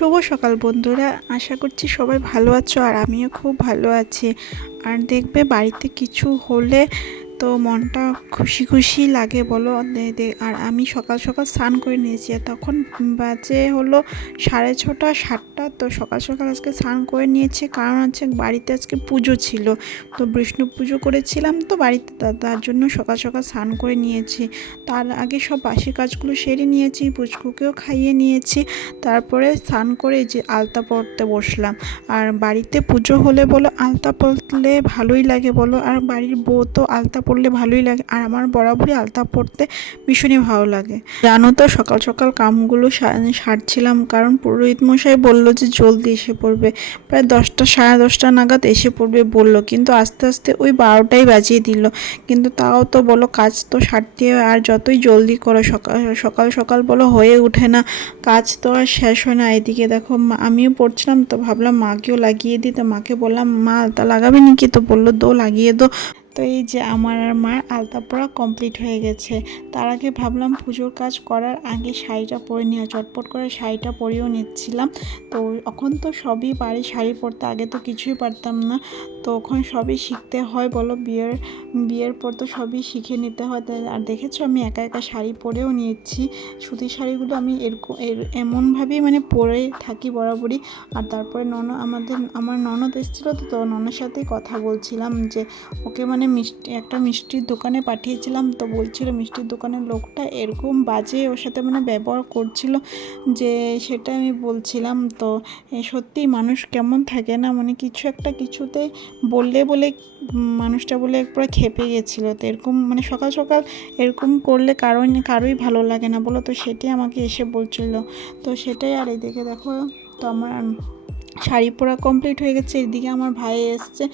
শুভ সকাল বন্ধুরা, আশা করছি সবাই ভালো আছো আর আমিও খুব ভালো আছি। আর দেখবে বাড়িতে কিছু হলে তো মনটা খুশি খুশি লাগে বলো। আর আমি সকাল সকাল স্নান করে নিয়েছি, আর তখন বাজে হলো 6:30 7টা। তো সকাল সকাল আজকে স্নান করে নিয়েছি, কারণ হচ্ছে বাড়িতে আজকে পুজো ছিল। তো বিষ্ণু পুজো করেছিলাম তো বাড়িতে, তার জন্য সকাল সকাল স্নান করে নিয়েছি। তার আগে সব বাসি কাজগুলো সেরে নিয়েছি, পুচকুকেও খাইয়ে নিয়েছি। তারপরে স্নান করে যে আলতা পরতে বসলাম। আর বাড়িতে পুজো হলে বলো আলতা পরলে ভালোই লাগে বলো, আর বাড়ির বউ তো আলতা পরলে ভালোই লাগে। আর আমার বরাবরই আলতা পরতে ভীষণই ভালো লাগে। জানো তো, সকাল সকাল কামগুলো সারছিলাম, কারণ পুরোহিত মশাই বললো যে জলদি এসে পড়বে, প্রায় 10টা 10:30 নাগাদ এসে পড়বে বললো, কিন্তু আস্তে আস্তে ওই 12টাই বাজিয়ে দিল। কিন্তু তাও তো বলো কাজ তো সারতে হয়, আর যতই জলদি করো সকাল সকাল সকাল বলো হয়ে ওঠে না, কাজ তো আর শেষ হয় না। এদিকে দেখো আমিও পড়ছিলাম, তো ভাবলাম মাকেও লাগিয়ে দিই। তো মাকে বললাম, মা আলতা লাগাবে নাকি? তো বললো দো, লাগিয়ে দো। তো এই যে আমার আর মার আলতা পরা কমপ্লিট হয়ে গেছে। তার আগে ভাবলাম পুজোর কাজ করার আগে শাড়িটা পরে নিয়ে, চটপট করে শাড়িটা পরেও নিচ্ছিলাম। তো এখন তো সবই পারি শাড়ি পরতে, আগে তো কিছুই পারতাম না। তো ওখানে সবই শিখতে হয় বলো, বিয়ের পর তো সবই শিখে নিতে হয়। আর দেখেছো আমি একা একা শাড়ি পরেও নিয়েছি। সুতির শাড়িগুলো আমি এমনভাবেই মানে পরে থাকি বরাবরই। আর তারপরে আমার ননদ এসেছিলো, তো ননদের সাথেই কথা বলছিলাম যে ওকে মানে একটা মিষ্টির দোকানে পাঠিয়েছিলাম। তো বলছিল মিষ্টির দোকানের লোকটা এরকম বাজে ওর সাথে মানে ব্যবহার করছিল, যে সেটা আমি বলছিলাম। তো সত্যিই মানুষ কেমন থাকে না, মানে কিছু একটা কিছুতে বলে মানুষটা বলে পুরো খেপে গেছিলো। তো এরকম মানে সকাল সকাল এরকম করলে কারোই ভালো লাগে না বলো। তো সেটাই আমাকে এসে বলছিল, তো সেটাই। আর এদিকে দেখো, তো আমার শাড়ি পরা কমপ্লিট হয়ে গেছে। এদিকে আমার ভাই এসছে,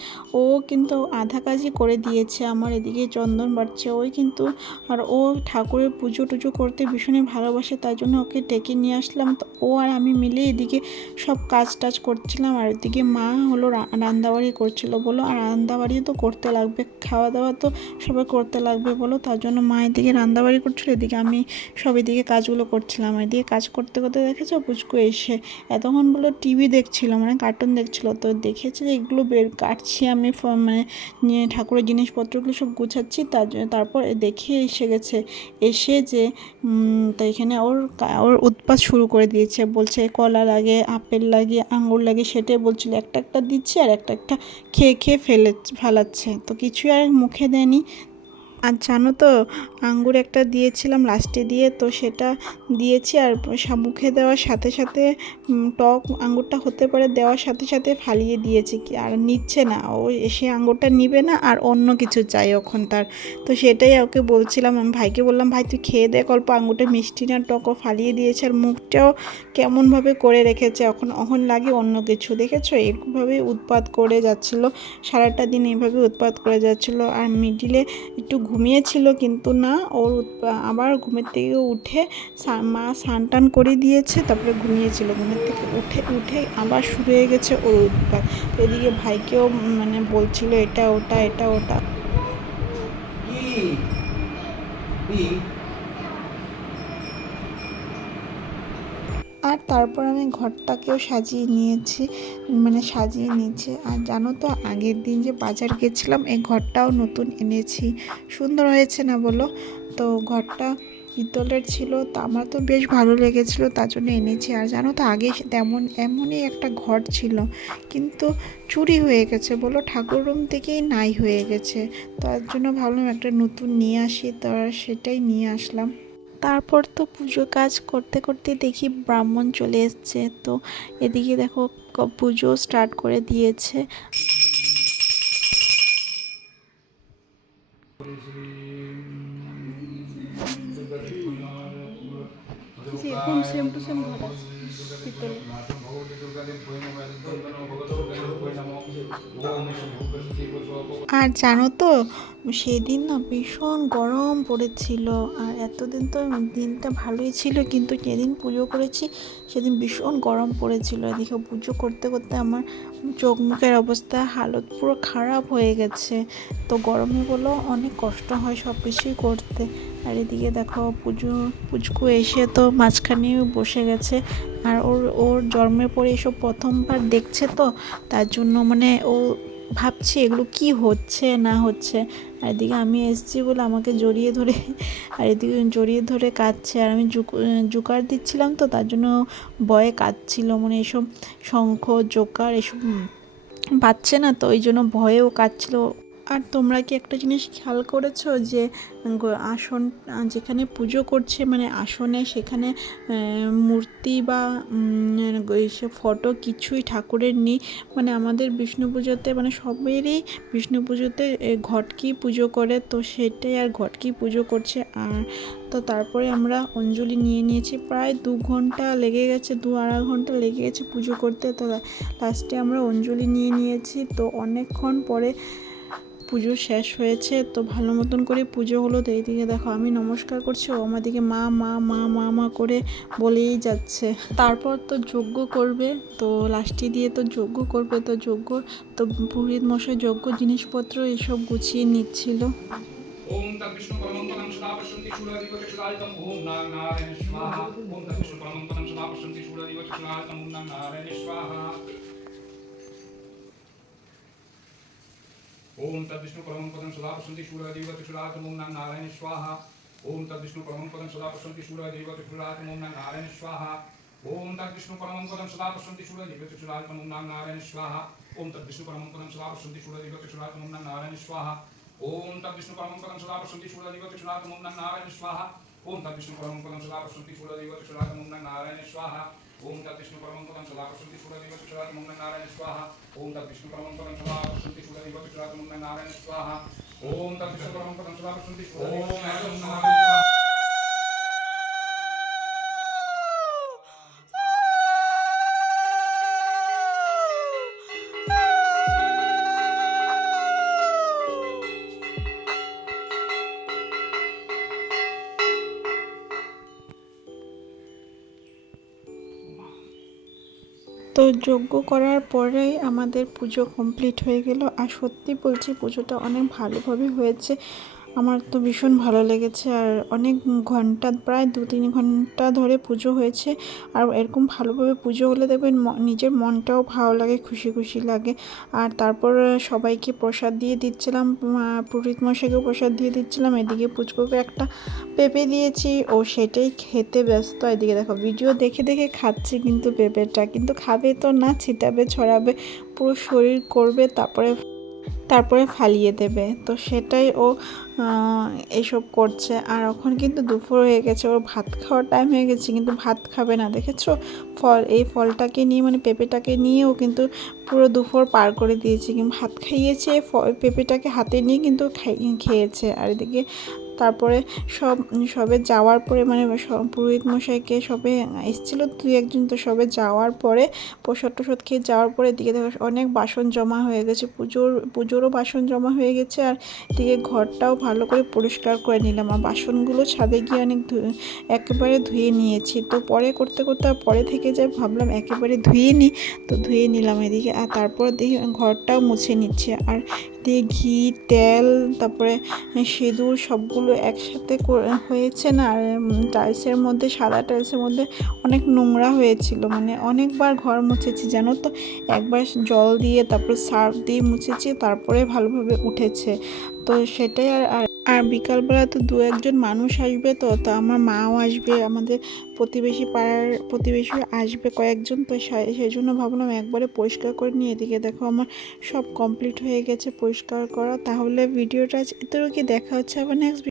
ও কিন্তু আধা কাজই করে দিয়েছে আমার। এদিকে চন্দন বাড়ছে ওই কিন্তু, আর ও ঠাকুরের পুজো টুজো করতে ভীষণই ভালোবাসে, তাই জন্য ওকে ডেকে নিয়ে আসলাম। তো ও আর আমি মিলে এদিকে সব কাজ টাজ করছিলাম। আর এদিকে মা হলো রান্নাবাড়ি করছিল বলো, আর রান্নাবাড়িও তো করতে লাগবে, খাওয়া দাওয়া তো সবাই করতে লাগবে বলো। তার জন্য মা এদিকে রান্নাবাড়ি করছিল, এদিকে আমি সব এদিকে কাজগুলো করছিলাম। এদিকে কাজ করতে করতে দেখেছো পুচকু এসে এতক্ষণ বলো টিভি দেখছিল, মানে কার্টুন দেখছিল। তো দেখেছি যে এগুলো কাটছি আমি, মানে নিয়ে ঠাকুরের জিনিসপত্রগুলো সব গুছাচ্ছি। তারপর দেখে এসে গেছে, এসে যে তো এখানে ওর উৎপাত শুরু করে দিয়েছে। বলছে কলা লাগে, আপেল লাগে, আঙ্গুর লাগে, সেটাই বলছিল। একটা একটা দিচ্ছে আর একটা একটা খেয়ে খেয়ে ফেলাচ্ছে। তো কিছুই আর মুখে দেয়নি। আর জানো তো, আঙ্গুর একটা দিয়েছিলাম লাস্টে দিয়ে, তো সেটা দিয়েছি। আর মুখে দেওয়ার সাথে সাথে টক আঙ্গুরটা হতে পারে, দেওয়ার সাথে সাথে ফালিয়ে দিয়েছে কি, আর নিচ্ছে না ও, এসে আঙ্গুরটা নিবে না, আর অন্য কিছু চাই ওখন তার। তো সেটাই ওকে বলছিলাম, আমি ভাইকে বললাম, ভাই তুই খেয়ে দেখ অল্প, আঙ্গুরটা মিষ্টি না টকও ফালিয়ে দিয়েছে, আর মুখটাও কেমনভাবে করে রেখেছে, এখন লাগে অন্য কিছু। দেখেছো এরকমভাবে উৎপাত করে যাচ্ছিল, সারাটা দিন এইভাবে উৎপাত করে যাচ্ছিল। আর মিডিলে একটু ঘুমিয়েছিল, কিন্তু না, ওর আবার ঘুমের থেকে উঠে মা স্নান টান করে দিয়েছে, তারপরে ঘুমিয়েছিল। ঘুমের থেকে উঠে আবার শুরু হয়ে গেছে ওর উৎপাত। তো এদিকে ভাইকেও মানে বলছিল এটা ওটা এটা ওটা। আর তারপর আমি ঘরটাকেও সাজিয়ে নিয়েছি, মানে সাজিয়ে নিয়েছি। আর জানো তো, আগের দিন যে বাজার গেছিলাম, এই ঘরটাও নতুন এনেছি। সুন্দর হয়েছে না বলো? তো ঘরটা পিতলের ছিল, তো আমার তো বেশ ভালো লেগেছিলো, তার জন্য এনেছি। আর জানো তো, আগে এমনই একটা ঘর ছিল, কিন্তু চুরি হয়ে গেছে বলো, ঠাকুর রুম থেকেই নাই হয়ে গেছে। তার জন্য ভাবলাম একটা নতুন নিয়ে আসি, তো সেটাই নিয়ে আসলাম। তারপর তো পুজো কাজ করতে করতে দেখি ব্রাহ্মণ চলে এসছে। তো এদিকে দেখো পুজো স্টার্ট করে দিয়েছে। সেম টু সেম ঘর আছে পিতলে। আর জানো তো, সেদিন না ভীষণ গরম পড়েছিল। আর এতদিন তো দিনটা ভালোই ছিল, কিন্তু যেদিন পুজো করেছি সেদিন ভীষণ গরম পড়েছিল। এদিকে পুজো করতে করতে আমার চোখ মুখের অবস্থা হালত পুরো খারাপ হয়ে গেছে। তো গরমে বলো অনেক কষ্ট হয় সব কিছুই করতে। আর এদিকে দেখো পুচকু এসে তো মাঝখানেও বসে গেছে। আর ওর ওর জন্মের পরে এসব প্রথমবার দেখছে, তো তার জন্য মানে ও ভাবছি এগুলো কি হচ্ছে না হচ্ছে। আর এদিকে আমি এসেছি বলে আমাকে জড়িয়ে ধরে, আর এদিকে জড়িয়ে ধরে কাঁদছে। আর আমি জোকার দিচ্ছিলাম, তো তার জন্য ভয়ে কাঁদছিল, মানে এসব শঙ্খ জোকার এসব পাচ্ছে না, তো ওই জন্য ভয়েও কাঁদছিল। আর তোমরা কি একটা জিনিস খেয়াল করেছো যে আসন যেখানে পুজো করছে মানে আসনে, সেখানে মূর্তি বা সে ফটো কিছুই ঠাকুরের নেই। মানে আমাদের বিষ্ণু পুজোতে মানে সবেরই বিষ্ণু পুজোতে ঘটকি পুজো করে, তো সেটাই আর ঘটকি পুজো করছে। আর তো তারপরে আমরা অঞ্জলি নিয়ে নিয়েছি, প্রায় 2 ঘন্টা লেগে গেছে, 2-2.5 ঘন্টা লেগে গেছে পুজো করতে। তো লাস্টে আমরা অঞ্জলি নিয়ে নিয়েছি। তো অনেকক্ষণ পরে পুজো শেষ হয়েছে, তো ভালো মতন করে পুজো হলো। তো এইদিকে দেখো আমি নমস্কার করছি, ও আমাদিকে মা মা মা মা মা করে বলেই যাচ্ছে। তারপর তো যজ্ঞ করবে, তো লাস্টে দিয়ে তো যজ্ঞ করবে। তো যজ্ঞ তো পুরোহিত মশাই যজ্ঞ জিনিসপত্র এসব গুছিয়ে নিচ্ছিল। ओम तद्विष्णु परमं सदा पश्यन्ति शूलदिवचक्षुरादितं ओम नारायण स्वाहा ओम तद्विष्णु परमं सदा पश्यन्ति शूलदिवचक्षुरादितं ओम नारायण स्वाहा ओम तद्विष्णु परमं सदा पश्यन्ति शूलदिवचक्षुरादितं ओम नारायण स्वाहा ओम तद्विष्णु परमं सदा पश्यन्ति शूलदिवचक्षुरादितं ओम नारायण स्वाहा ओम तद्विष्णु परमं सदा पश्यन्ति शूलदिवचक्षुरादितं ओम नारायण स्वाहा ओम तद्विष्णु परमं सदा पश्यन्ति शूलदिवचक्षुरादितं ओम नारायण स्वाहा ओम तद्विष्णु परमं सदा पश्यन्ति शूलदिवचक्षुरादितं ओम नारायण स्वाहा ओम तद्विष्णु परमं सदा पश्यन्ति शूलदिवचक्षुरादितं ओम नारायण स्वाहा ओम तद्विष्णु परमं सदा पश्यन्ति शूलदिवचक्षुरादितं ओम नारायण स्वाहा ओम तद्विष्णु परमं सदा पश्यन्ति शूलदिवचक्षुरादितं ओम नारायण स्वाहा ओम तद्विष्णु परमं सदा पश्यन्ति शूलदिवचक्षुरादितं ओम नारायण स्वाहा। তো যজ্ঞ করার পরেই আমাদের পুজো কমপ্লিট হয়ে গেল। আর সত্যি বলছি পুজোটা অনেক ভালোভাবে হয়েছে, আমার তো ভীষণ ভালো লেগেছে। আর অনেক ঘন্টা, প্রায় 2-3 ঘন্টা ধরে পুজো হয়েছে। আর এরকম ভালোভাবে পুজো হলে দেখবেন নিজের মনটাও ভালো লাগে, খুশি খুশি লাগে। আর তারপর সবাইকে প্রসাদ দিয়ে দিচ্ছিলাম, পুরোহিত মশাইকেও প্রসাদ দিয়ে দিচ্ছিলাম। এদিকে পুচকুকে একটা পেঁপে দিয়েছি, ও সেটাই খেতে ব্যস্ত। এদিকে দেখো ভিডিও দেখে দেখে খাচ্ছে, কিন্তু পেঁপেটা কিন্তু খাবে তো না, ছিটাবে ছড়াবে পুরো শরীর করবে, তারপরে ফালিয়ে দেবে। তো সেটাই ও এসব করছে। আর এখন কিন্তু দুপুর হয়ে গেছে, ওর ভাত খাওয়ার টাইম হয়ে গেছে, কিন্তু ভাত খাবে না। দেখেছো এই ফলটাকে নিয়ে মানে পেঁপেটাকে নিয়েও কিন্তু পুরো দুপুর পার করে দিয়েছে, কিন্তু ভাত খাইয়েছে, পেঁপেটাকে হাতে নিয়ে কিন্তু খেয়েছে। আর এদিকে তারপরে সবে যাওয়ার পরে মানে পুরোহিত মশাইকে সবে এসেছিলো 2-1 জন, তো সবে যাওয়ার পরে প্রসাদ টসাদ খেয়ে যাওয়ার পরে দিকে দেখো অনেক বাসন জমা হয়ে গেছে, পুজোরও বাসন জমা হয়ে গেছে। আর দিকে ঘরটাও ভালো করে পরিষ্কার করে নিলাম। আর বাসনগুলো ছাদে গিয়ে অনেক একেবারে ধুয়ে নিয়েছি। তো পরে করতে করতে আর পরে থেকে যাই, ভাবলাম একেবারে ধুয়ে নিই, তো ধুয়ে নিলাম এদিকে। আর তারপর দেখি ঘরটাও মুছে নিচ্ছে। আর দিয়ে ঘি, তেল, তারপরে সিঁদুর সবগুলো একসাথে হয়েছে না। আর টাইলসের মধ্যে, সাদা টাইলসের মধ্যে অনেক নোংরা হয়েছিল, মানে অনেকবার ঘর মুছেছি জানো তো। একবার জল দিয়ে তারপর সার্ফ দিয়ে মুছেছি, তারপরে ভালোভাবে উঠেছে। তো সেটাই। আর বিকালবেলা তো 2-1 জন মানুষ আসবে, তো আমার মাও আসবে, আমাদের পাড়ার প্রতিবেশী আসবে কয়েকজন। তো সেই জন্য ভাবলাম একবারে পরিষ্কার করে নিয়ে। এদিকে দেখো আমার সব কমপ্লিট হয়ে গেছে পরিষ্কার করা। তাহলে ভিডিওটা এতটুকু, দেখা হচ্ছে আবার নেক্সট